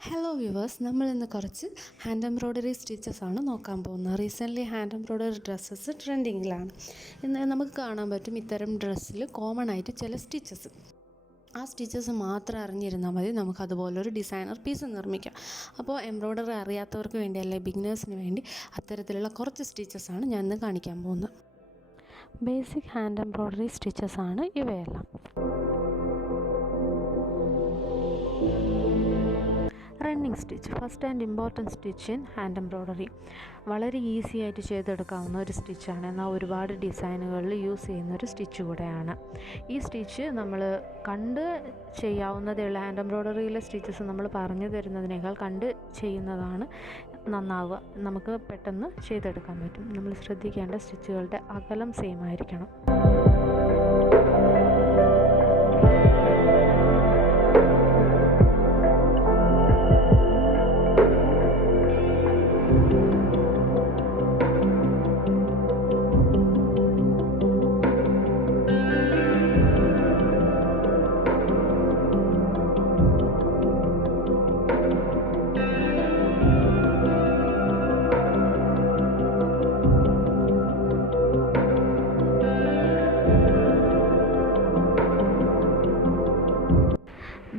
Hello viewers, നമ്മൾ ഇന്ന് കുറച്ച് ഹാൻഡ് എംബ്രോയ്ഡറി സ്റ്റിച്ചസ് ആണ് നോക്കാൻ പോകുന്നത്. റീസെൻ്റ്ലി ഹാൻഡ് എംബ്രോയ്ഡറി ഡ്രസ്സസ് ട്രെൻഡിങ്ങിലാണ്. ഇന്ന് നമുക്ക് കാണാൻ പറ്റും ഇത്തരം ഡ്രസ്സിൽ കോമൺ ആയിട്ട് ചില സ്റ്റിച്ചസ്. ആ സ്റ്റിച്ചസ് മാത്രം അറിഞ്ഞിരുന്നാൽ മതി, നമുക്ക് അതുപോലൊരു ഡിസൈനർ പീസ് നിർമ്മിക്കാം. അപ്പോൾ എംബ്രോയ്ഡറി അറിയാത്തവർക്ക് വേണ്ടി, അല്ലെ ബിഗിനേഴ്സിന് വേണ്ടി അത്തരത്തിലുള്ള കുറച്ച് സ്റ്റിച്ചസ് ആണ് ഞാൻ ഇന്ന് കാണിക്കാൻ പോകുന്നത്. ബേസിക് ഹാൻഡ് എംബ്രോയ്ഡറി സ്റ്റിച്ചസ് ആണ് ഇവയെല്ലാം. Running stitch, first and important stitch in hand embroidery. വളരെ ഈസി ആയിട്ട് ചെയ്തെടുക്കാവുന്ന ഒരു സ്റ്റിച്ചാണ്, എന്നാൽ ഒരുപാട് ഡിസൈനുകളിൽ യൂസ് ചെയ്യുന്ന ഒരു സ്റ്റിച്ച് കൂടെയാണ്. ഈ സ്റ്റിച്ച് നമ്മൾ കണ്ട് ചെയ്യാവുന്നതേ ഉള്ള ഹാൻഡ് എംബ്രോയ്ഡറിയിലെ സ്റ്റിച്ചസ് നമ്മൾ പറഞ്ഞു തരുന്നതിനേക്കാൾ കണ്ട് ചെയ്യുന്നതാണ് നന്നാവുക. നമുക്ക് പെട്ടെന്ന് ചെയ്തെടുക്കാൻ പറ്റും. നമ്മൾ ശ്രദ്ധിക്കേണ്ട സ്റ്റിച്ചുകളുടെ അകലം സെയിം ആയിരിക്കണം.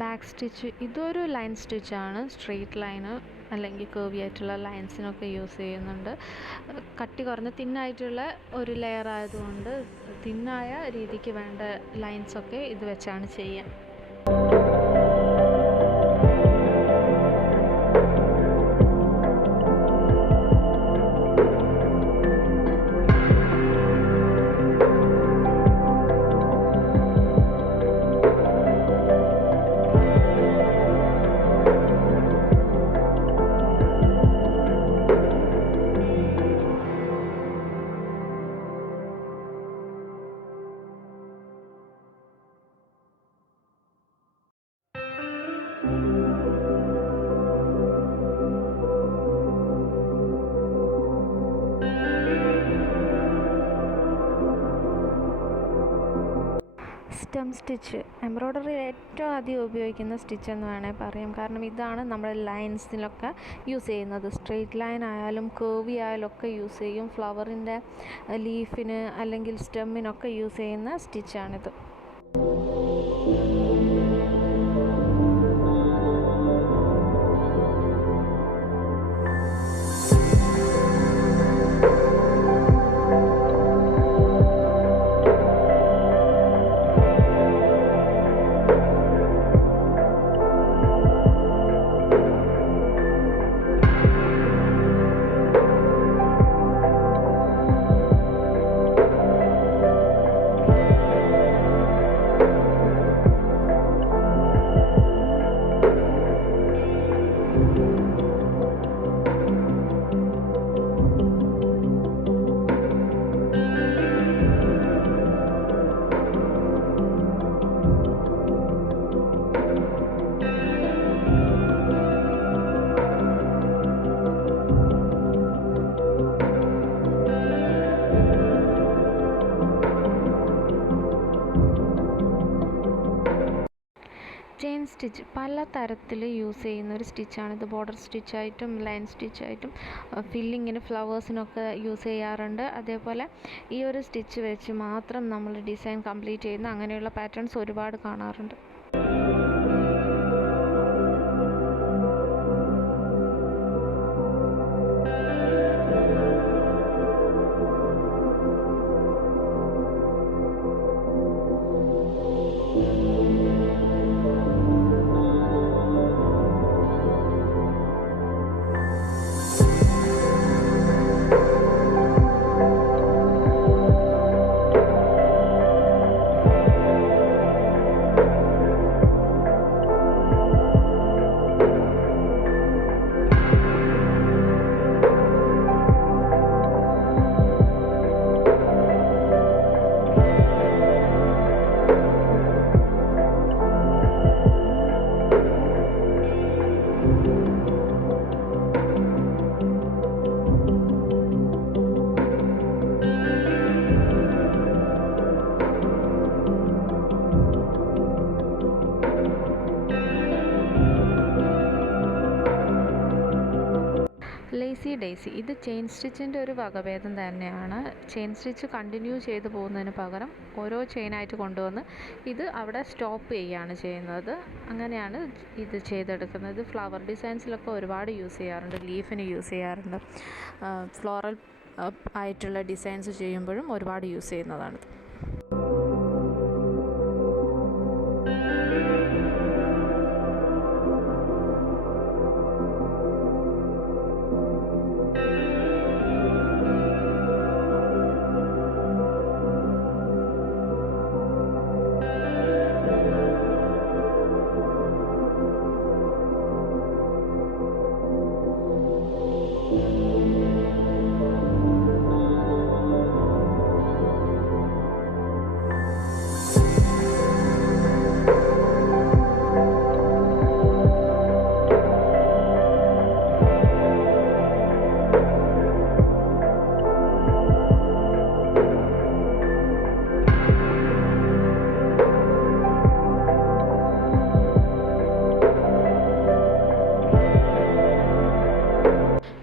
ബാക്ക് സ്റ്റിച്ച്, ഇതൊരു ലൈൻ സ്റ്റിച്ചാണ്. സ്ട്രെയിറ്റ് ലൈന് അല്ലെങ്കിൽ കേർവി ആയിട്ടുള്ള ലൈൻസിനൊക്കെ യൂസ് ചെയ്യുന്നുണ്ട്. കട്ടി കുറഞ്ഞ തിന്നായിട്ടുള്ള ഒരു ലെയർ ആയതുകൊണ്ട് തിന്നായ രീതിക്ക് വേണ്ട ലൈൻസൊക്കെ ഇത് വെച്ചാണ് ചെയ്യുക. സ്റ്റെം സ്റ്റിച്ച് എംബ്രോയ്ഡറിയിൽ ഏറ്റവും അധികം ഉപയോഗിക്കുന്ന സ്റ്റിച്ച് എന്ന് വേണമെങ്കിൽ പറയാം. കാരണം ഇതാണ് നമ്മൾ ലൈൻസിലൊക്കെ യൂസ് ചെയ്യുന്നത്. സ്ട്രെയിറ്റ് ലൈൻ ആയാലും കേർവി ആയാലും ഒക്കെ യൂസ് ചെയ്യും. ഫ്ലവറിൻ്റെ ലീഫിന് അല്ലെങ്കിൽ സ്റ്റെമ്മിനൊക്കെ യൂസ് ചെയ്യുന്ന സ്റ്റിച്ചാണിത്. ചെയിൻ സ്റ്റിച്ച് പല തരത്തിൽ യൂസ് ചെയ്യുന്ന ഒരു സ്റ്റിച്ചാണിത്. ബോർഡർ സ്റ്റിച്ചായിട്ടും ലൈൻ സ്റ്റിച്ചായിട്ടും ഫില്ലിങ്ങിന് ഫ്ലവേഴ്സിനൊക്കെ യൂസ് ചെയ്യാറുണ്ട്. അതേപോലെ ഈ ഒരു സ്റ്റിച്ച് വെച്ച് മാത്രം നമ്മൾ ഡിസൈൻ കംപ്ലീറ്റ് ചെയ്യുന്ന അങ്ങനെയുള്ള പാറ്റേൺസ് ഒരുപാട് കാണാറുണ്ട്. ഡെയ്സി. ഇത് ചെയിൻ സ്റ്റിച്ചിൻ്റെ ഒരു വകഭേദം തന്നെയാണ്. ചെയിൻ സ്റ്റിച്ച് കണ്ടിന്യൂ ചെയ്ത് പോകുന്നതിന് പകരം ഓരോ ചെയിനായിട്ട് കൊണ്ടുവന്ന് ഇത് അവിടെ സ്റ്റോപ്പ് ചെയ്യുകയാണ് ചെയ്യുന്നത്. അങ്ങനെയാണ് ഇത് ചെയ്തെടുക്കുന്നത്. ഫ്ലവർ ഡിസൈൻസിലൊക്കെ ഒരുപാട് യൂസ് ചെയ്യാറുണ്ട്, ലീഫിന് യൂസ് ചെയ്യാറുണ്ട്, ഫ്ലോറൽ ആയിട്ടുള്ള ഡിസൈൻസ് ചെയ്യുമ്പോഴും ഒരുപാട് യൂസ് ചെയ്യുന്നതാണിത്.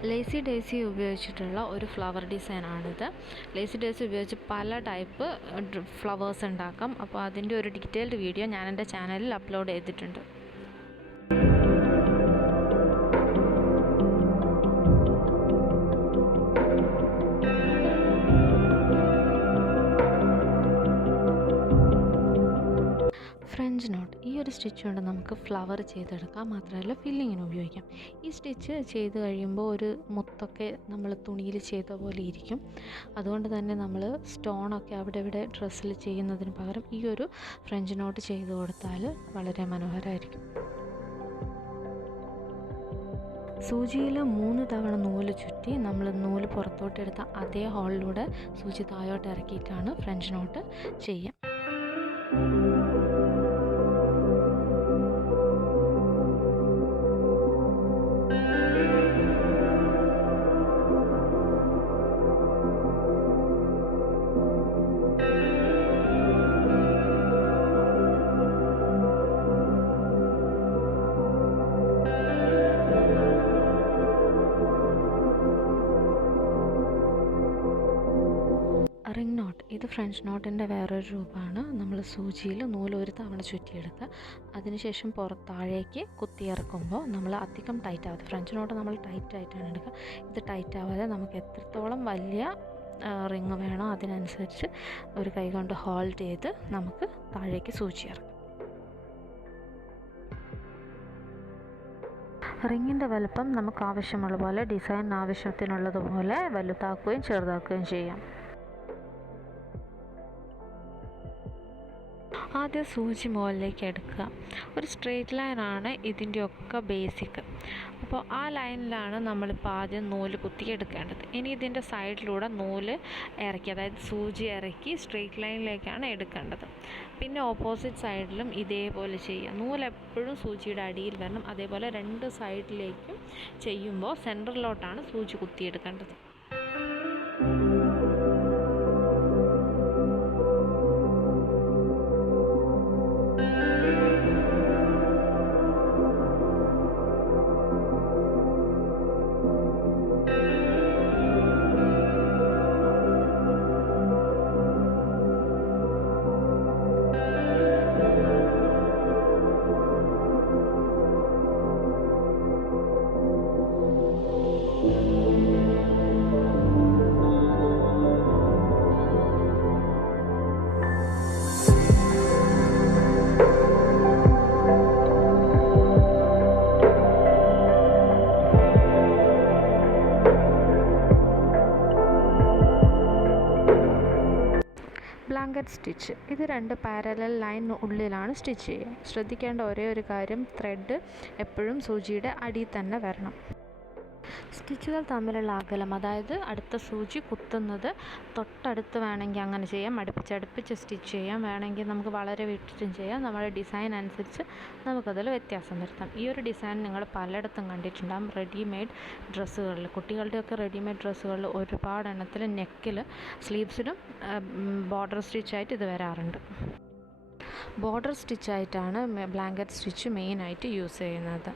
ലേസി ഡേസി ഉപയോഗിച്ചിട്ടുള്ള ഒരു ഫ്ലവർ ഡിസൈനാണിത്. ലേസി ഡേസി ഉപയോഗിച്ച് പല ടൈപ്പ് ഫ്ലവേഴ്സ് ഉണ്ടാക്കാം. അപ്പോൾ അതിൻ്റെ ഒരു ഡീറ്റെയിൽഡ് വീഡിയോ ഞാൻ എൻ്റെ ചാനലിൽ അപ്ലോഡ് ചെയ്തിട്ടുണ്ട്. ഫ്രഞ്ച് നോട്ട്, ഈ ഒരു സ്റ്റിച്ച് കൊണ്ട് നമുക്ക് ഫ്ലവർ ചെയ്തെടുക്കാം, മാത്രമല്ല ഫില്ലിങ്ങിന് ഉപയോഗിക്കാം. ഈ സ്റ്റിച്ച് ചെയ്ത് കഴിയുമ്പോൾ ഒരു മുത്തൊക്കെ നമ്മൾ തുണിയിൽ ചെയ്ത പോലെ ഇരിക്കും. അതുകൊണ്ട് തന്നെ നമ്മൾ സ്റ്റോണൊക്കെ അവിടെ ഇവിടെ ഡ്രസ്സിൽ ചെയ്യുന്നതിന് പകരം ഈ ഒരു ഫ്രഞ്ച് നോട്ട് ചെയ്ത് കൊടുത്താൽ വളരെ മനോഹരമായിരിക്കും. സൂചിയിൽ 3 തവണ നൂല് ചുറ്റി നമ്മൾ നൂല് പുറത്തോട്ടെടുത്ത അതേ ഹോളിലൂടെ സൂചി താഴോട്ട് ഇറക്കിയിട്ടാണ് ഫ്രഞ്ച് നോട്ട് ചെയ്യുക. റിംഗ് നോട്ട്, ഇത് ഫ്രഞ്ച് നോട്ടിൻ്റെ വേറൊരു രൂപമാണ്. നമ്മൾ സൂചിയിൽ നൂല് ഒരു തവണ ചുറ്റിയെടുക്കുക, അതിനുശേഷം താഴേക്ക് കുത്തിയിറക്കുമ്പോൾ നമ്മൾ അധികം ടൈറ്റ് ആവാതെ, ഫ്രഞ്ച് നോട്ട് നമ്മൾ ടൈറ്റ് ആയിട്ടാണ് എടുക്കുക, ഇത് ടൈറ്റ് ആവാതെ നമുക്ക് എത്രത്തോളം വലിയ റിങ് വേണോ അതിനനുസരിച്ച് ഒരു കൈ കൊണ്ട് ഹോൾഡ് ചെയ്ത് നമുക്ക് താഴേക്ക് സൂചി ഇറക്കാം. റിങ്ങിൻ്റെ വലുപ്പം നമുക്ക് ആവശ്യമുള്ള പോലെ, ഡിസൈൻ ആവശ്യത്തിനുള്ളതുപോലെ വലുതാക്കുകയും ചെറുതാക്കുകയും ചെയ്യാം. ആദ്യം സൂചി മുകളിലേക്ക് എടുക്കുക. ഒരു സ്ട്രെയിറ്റ് ലൈനാണ് ഇതിൻ്റെയൊക്കെ ബേസിക്. അപ്പോൾ ആ ലൈനിലാണ് നമ്മളിപ്പോൾ ആദ്യം നൂല് കുത്തിയെടുക്കേണ്ടത്. ഇനി ഇതിൻ്റെ സൈഡിലൂടെ നൂല് ഇറക്കി, അതായത് സൂചി ഇറക്കി സ്ട്രെയിറ്റ് ലൈനിലേക്കാണ് എടുക്കേണ്ടത്. പിന്നെ ഓപ്പോസിറ്റ് സൈഡിലും ഇതേപോലെ ചെയ്യുക. നൂല് എപ്പോഴും സൂചിയുടെ അടിയിൽ വരണം. അതേപോലെ 2 സൈഡിലേക്കും ചെയ്യുമ്പോൾ സെൻറ്ററിലോട്ടാണ് സൂചി കുത്തിയെടുക്കേണ്ടത്. ബ്ലാങ്കറ്റ് സ്റ്റിച്ച്, ഇത് 2 പാരലൽ ലൈൻ ഉള്ളിലാണ് സ്റ്റിച്ച് ചെയ്യുക. ശ്രദ്ധിക്കേണ്ട ഒരേ ഒരു കാര്യം, ത്രെഡ് എപ്പോഴും സൂചിയുടെ അടിയിൽ തന്നെ വരണം. സ്റ്റിച്ചുകൾ തമ്മിലുള്ള അകലം, അതായത് അടുത്ത സൂചി കുത്തുന്നത് തൊട്ടടുത്ത് വേണമെങ്കിൽ അങ്ങനെ ചെയ്യാം, അടുപ്പിച്ചടുപ്പിച്ച് സ്റ്റിച്ച് ചെയ്യാം, വേണമെങ്കിൽ നമുക്ക് വളരെ വിട്ടിട്ടും ചെയ്യാം. നമ്മുടെ ഡിസൈൻ അനുസരിച്ച് നമുക്കതിൽ വ്യത്യാസം വരുത്താം. ഈ ഒരു ഡിസൈൻ നിങ്ങൾ പലയിടത്തും കണ്ടിട്ടുണ്ടാകും. റെഡിമെയ്ഡ് ഡ്രസ്സുകളിൽ, കുട്ടികളുടെയൊക്കെ റെഡിമെയ്ഡ് ഡ്രസ്സുകളിൽ ഒരുപാട് എണ്ണത്തിൽ നെക്കിൽ, സ്ലീവ്സിലും ബോർഡർ സ്റ്റിച്ചായിട്ട് ഇത് വരാറുണ്ട്. ബോർഡർ സ്റ്റിച്ചായിട്ടാണ് ബ്ലാങ്കറ്റ് സ്റ്റിച്ച് മെയിനായിട്ട് യൂസ് ചെയ്യുന്നത്.